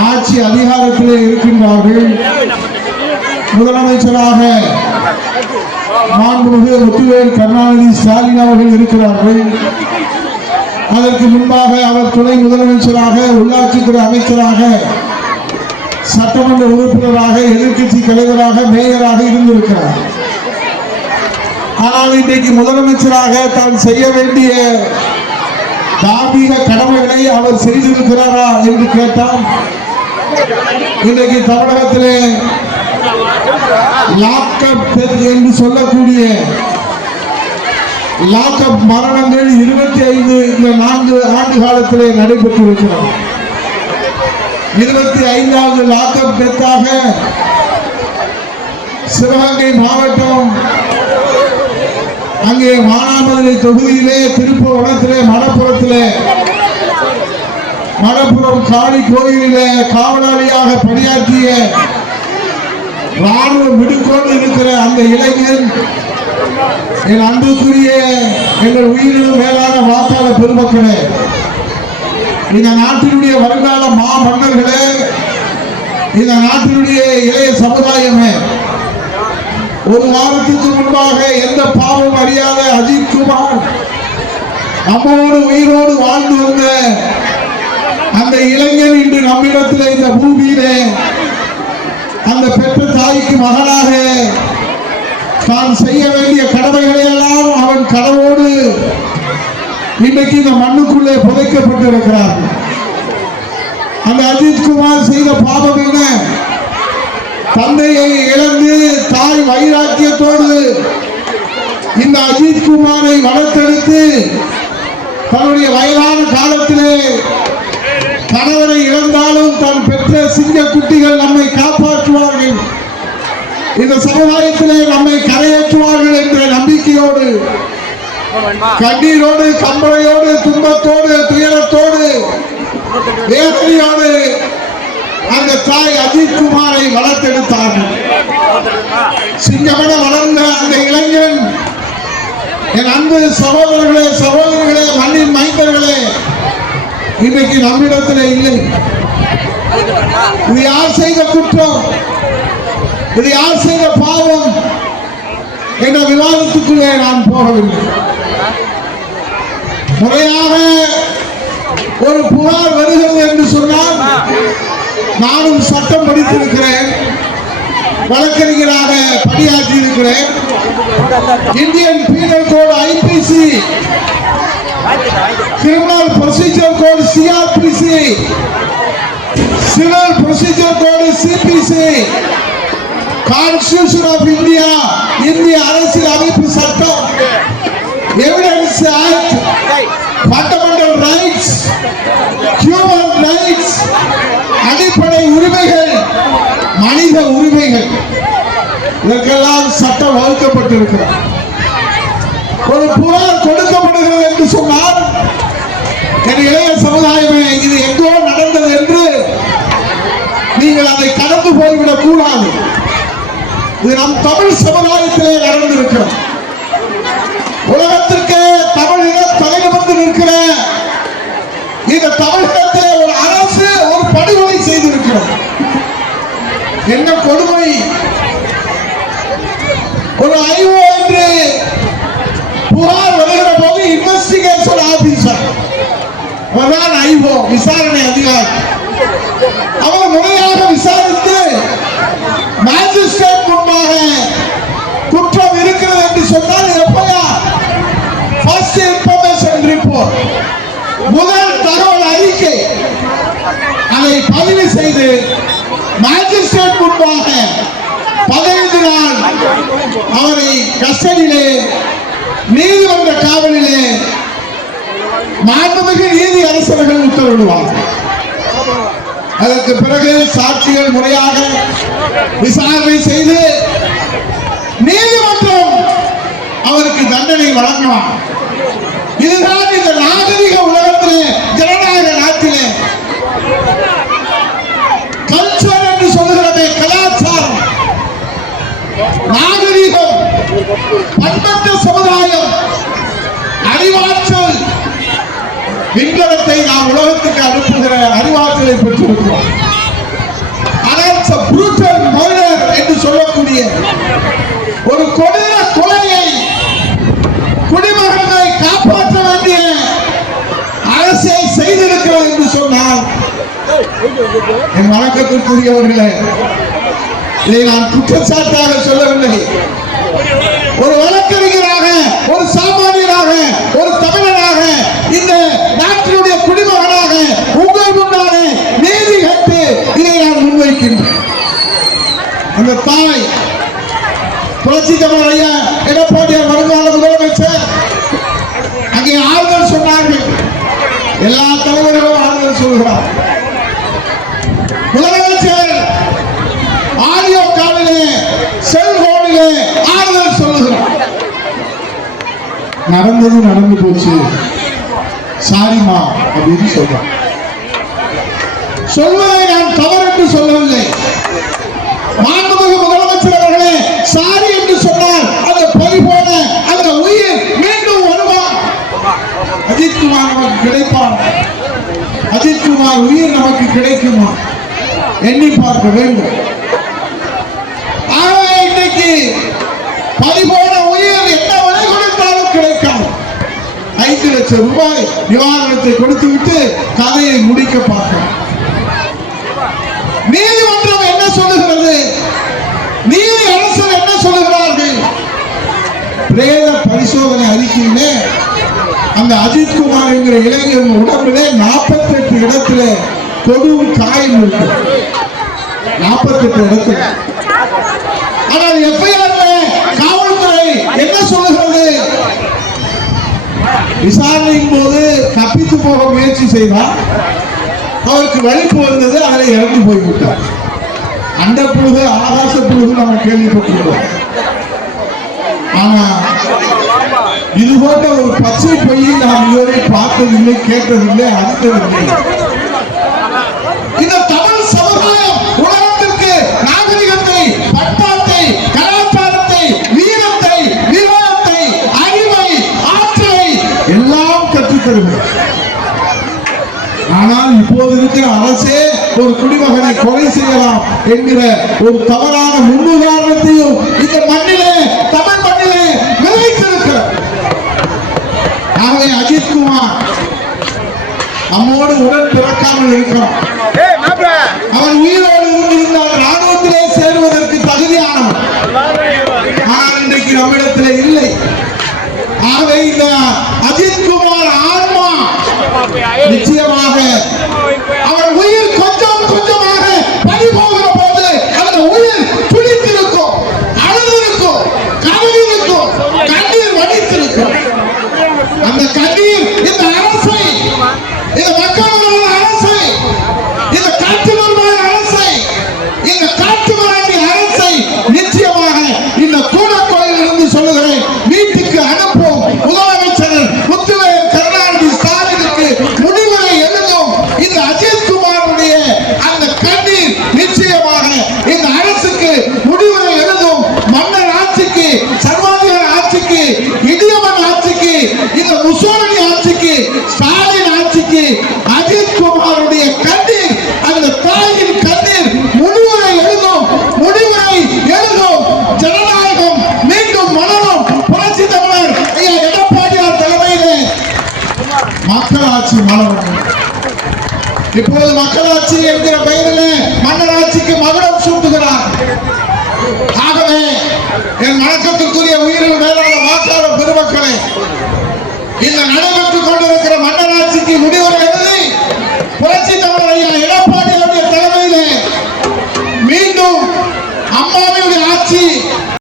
ஆட்சி அதிகாரத்திலே இருக்கின்றார்கள். முதலமைச்சராக மாண்புமிகு முத்துவேல் கருணாநிதி ஸ்டாலின் அவர்கள் இருக்கிறார்கள். அதற்கு முன்பாக அவர் துணை முதலமைச்சராக, உள்ளாட்சித்துறை அமைச்சராக, சட்டமன்ற உறுப்பினராக, எதிர்கட்சி தலைவராக, மேயராக இருந்திருக்கிறார். ஆனால் இன்றைக்கு முதலமைச்சராக தான் செய்ய வேண்டிய தார்மீக கடமைகளை அவர் செய்திருக்கிறாரா என்று கேட்டால், இன்றைக்கு தமிழகத்திலே லாக்அப் என்று சொல்லக்கூடிய லாக்அப் மரணங்கள் 25 இந்த 4 ஆண்டு காலத்திலே நடைபெற்றிருக்கிறது. 25வது லாக்அப் டெத்தாக சிவகங்கை மாவட்டம் அங்கே மானாமதுரை தொகுதியிலே திருப்புவனத்திலே மடப்புறம் காளி கோயிலிலே காவலாளியாக பணியாற்றிய ராணுவ விடுகோடு இருக்கிற அந்த இளைஞன், என் அன்புக்குரிய எங்கள் உயிரினும் மேலான வாக்காளர் பெருமக்களே, இந்த நாட்டினுடைய வருங்கால மாமன்னர்களே, இந்த நாட்டினுடைய இளைய சமுதாயமே, ஒரு வாரத்துக்கு முன்பாக எந்த பாவம் அறியாத அஜித் குமார் நம்மோடு உயிரோடு வாழ்ந்து வந்த அந்த இளைஞன் இன்று நம்மிடத்தில் இந்த பூமியிலே அந்த பெற்ற தாய்க்கு மகனாக தான் செய்ய வேண்டிய கடமைகளை எல்லாம் அவன் கனவோடு இன்றைக்கு இந்த மண்ணுக்குள்ளே புதைக்கப்பட்டிருக்கிறார். அந்த அஜித் குமார் செய்த பாவம் என்ன? தந்தையை இழந்து தாய் வைராக்கியத்தோடு இந்த அஜித் குமாரை வளர்த்தெடுத்து தன்னுடைய வயதான காலத்திலே கணவரை இழந்தாலும் தான் பெற்ற சிங்க குட்டிகள் நம்மை காப்பாற்றுவார்கள், இந்த சமுதாயத்திலே நம்மை கரையேற்றுவார்கள் என்ற நம்பிக்கையோடு, கண்ணீரோடு, கம்பளையோடு, துன்பத்தோடு, துயரத்தோடு, வேதனையோடு அந்த தாய் அஜித் குமாரை வளர்த்தெடுத்தார்கள். சிங்கமென வளர்ந்த அந்த இளைஞன், என் அன்பு சகோதரர்களே, சகோதரிகளே, மண்ணின் மைந்தர்களே, இன்றைக்கு நம்மிடத்திலே இல்லை. இது யார் செய்த குற்றம், இது யார் செய்த பாவம் என்ற விவாதத்துக்குள்ளே நான் போகவில்லை. முறையாக ஒரு புகார் வருகிறது என்று சொன்னால், நானும் சட்டம் படித்திருக்கிறேன், வழக்கறிஞராக பணியாற்றி இருக்கிறேன். Indian penal code IPC, criminal procedure code CrPC, civil procedure code CPC, constitution of India, இந்திய அரசியல் அமைப்பு சட்டம், evidence act, fundamental rights, human rights, அடிப்படை உரிமைகள், மனித உரிமைகள், இதற்கெல்லாம் சட்டம் வகுக்கப்பட்டிருக்கிறது. ஒரு புகார் கொடுக்கப்படுகிறது என்று சொன்னால், என் இளைய சமுதாயமே, இது எங்கோ நடந்தது என்று நீங்கள் அதை கடந்து போய்விடக் கூடாது. இது நம் தமிழ் சமுதாயத்திலே நடந்திருக்கிறது. உலகத்திற்கு தமிழின தலைநிமிர்ந்து நிற்கிற இந்த தமிழகத்திலே ஒரு அரசு ஒரு படுகொலை செய்திருக்கிறது. என்ன கொடுமை! ஒரு ஐஓ என்று புகார் வருகிற போது இன்வெஸ்டிகேஷன் ஆபீசர், அவர்தான் ஐஓ, விசாரணை அதிகாரி. அவர் முறையாக விசாரித்து மேஜிஸ்ட்ரேட் முன்பாக குற்றம் இருக்கிறது என்று சொன்னால் எப்பயா ஃபர்ஸ்ட் இன்ஃபர்மேஷன் ரிப்போர்ட், முதல் தகவல் அறிக்கை, அதை பதிவு செய்து மேஜிஸ்ட்ரேட் முன்பாக 15 நாள் அவரை கஸ்டடியிலே நீதிமன்ற காவலிலே மாண்புமிகு நீதி அரசர்கள் உத்தரவிடுவார்கள். அதற்கு பிறகு சாட்சிகள் முறையாக விசாரணை செய்து நீதிமன்றம் அவருக்கு தண்டனை வழங்கலாம். இதுதான் இந்த நாகரிக உலகத்திலே, ஜனநாயக நாட்டிலே கல்ச்சர் என்று சொல்லுகிறதே, கலாச்சாரம், நாகரிகம், பண்பட்ட சமுதாயம், அறிவாற்றல், விண்கலத்தை நாம் உலகத்துக்கு அனுப்புகிற அறிவாற்றலை பெற்றிருக்கிறோம். வேண்டிய ஒரு கொடிய கொலையை குடிமகனை காப்பாற்ற வேண்டிய அரசை செய்திருக்கிறது என்று சொன்னால் என் வணக்கத்திற்குரியவர்களே, இதை நான் குற்றச்சாட்டாக சொல்லவில்லை. ஒரு வழக்கறிஞராக, ஒரு சாமானியராக, ஒரு தமிழனாக, இந்த நாட்டினுடைய குடிமகனாக உங்கள் முன்னாலே நீதி கேட்டு இதை நான் முன்வைக்கின்றேன். அந்த தாய் புரட்சி தமிழர் ஐயா எடப்பாடியார் வருங்கால முதலமைச்சர் அங்கே ஆறுதல் சொன்னார்கள். எல்லா தலைவர்களும் ஆறுதல் சொல்கிறார். முதலமைச்சர் ஆடியோ காலிலே செல்போனிலே ஆறுதல் சொல்லுகிறார். நடந்தது நடந்து போச்சு, சாரிமா அப்படின்னு சொல்றார். சொல்வதை நான் தவறு என்று சொல்லவில்லை. மாண்புமிகு முதலமைச்சர் அவர்களே, சாரி என்று சொன்னால் அந்த பறிபோன அந்த உயிர் மீண்டும் வருவான். அஜித்குமார் நமக்கு கிடைப்பான். அஜித்குமார் உயிர் நமக்கு கிடைக்குமா எண்ணி பார்க்க வேண்டும். ஆகவே இன்னைக்கு பறிபோன உயிர் என்ன விலை கொடுத்தாலும் கிடைக்காது. 5 லட்சம் ரூபாய் நிவாரணத்தை கொடுத்து விட்டு கதையை முடிக்க பார்க்கிறோம். நீதிமன்றம் என்ன சொல்லுகிறது? நீதி அரசர் என்ன சொல்லுகிறார்கள்? பிரேத பரிசோதனை அறிக்கையிலே அந்த அஜித்குமார் என்கிற இளைஞர் உடம்பிலே 48 இடத்துல கொடும் காயம் இருக்கு. 48 இடத்துல. ஆனால் எஃப்ஐஆர் காவல்துறை என்ன சொல்லுகிறது? விசாரணையின் போது தப்பித்து போக முயற்சி செய்தார். அவருக்கு வலிப்பு வந்தது, அதில் இறந்து போய்விட்டார். அண்ட புழுகு ஆகாச புழுகு நம்ம கேள்விப்பட்டிருக்கோம். ஆனா இது போன்ற ஒரு பச்சை பொய்யை நாம் இதுவரை பார்த்ததில்லை, கேட்டதில்லை, அறிந்ததில்லை. இந்த தமிழ் சமுதாயம் உலகத்திற்கு நாகரிகத்தை, பண்பாட்டை, கலாச்சாரத்தை, வீரத்தை, விவேகத்தை, அறிவை, ஆற்றலை எல்லாம் கற்றுத்தருகிறது. ஆனால் இப்போது இருக்கிற அரசே ஒரு குடிமகனை கொலை செய்யலாம் என்கிற ஒரு தவறான முன்னுதாரணத்தையும் இந்த மண்ணிலே, தமிழ் மண்ணிலே விளைத்திருக்கிறார். ஆகவே அஜித்குமார் நம்மோடு உடன் பிறக்காமல் இருக்கிறார். அவன் உயிரோடு இருந்திருந்தால் ராணுவத்திலே சேருவதற்கு தகுதியானவன். ஆனால் இன்றைக்கு நம்மிடத்திலே இல்லை. ஆகவே இந்த அஜித்குமார் ஆன்மா நிச்சயமாக அவன் உயிர் கொஞ்சம் கொஞ்சமாக பறி போகிற போது அந்த உயிர் துடித்திருக்கும், அழுதிருக்கும், கதறியிருக்கும், கண்ணீர் வடித்திருக்கும். அந்த கண்ணீர் இந்த அரசை, இந்த மக்களோட அரசை, இந்த காட்டுமராண்டி அரசை, இந்த காட்டுமராண்டி அரசை நிச்சயமாக இந்த கூடக்கோயில் இருந்து சொல்லுகிறேன், வீட்டுக்கு அனுப்பும். முதலமைச்சர் முத்துவேல் கருணாநிதி ஸ்டாலினுக்கு முடிவுரை எழுதும். இந்த அஜித்குமாருடைய அந்த கண்ணீர் நிச்சயமாக இந்த அரசுக்கு முடிவுரை எழுதும். மன்னர் ஆட்சிக்கு, சர்வாதிகார ஆட்சிக்கு, இடியமன் ஆட்சிக்கு, இந்த முசோலினி ஆட்சிக்கு, ஸ்டாலின் ஆட்சிக்கு அஜித்குமாருடைய கண்ணீர், அந்த தாயின் கண்ணீர் முடிவுரை எழுதும். முடிவுரை எழுதும். ஜனநாயகம் மீண்டும் மலரும். புரட்சி தமிழர் ஐயா எடப்பாடியார் தலைமையிலே மக்களாட்சி மலரும். இப்போது மக்களாட்சி என்கிற பெயரிலே மன்னராட்சிக்கு மகுடம் சூட்டுகிறார். ஆகவே என் வணக்கத்திற்குரிய உயிரில் மேலான வாக்காளர் பெருமக்களை, இந்த நடைபெற்றுக் கொண்டிருக்கிற மன்னராட்சிக்கு முடிவுரை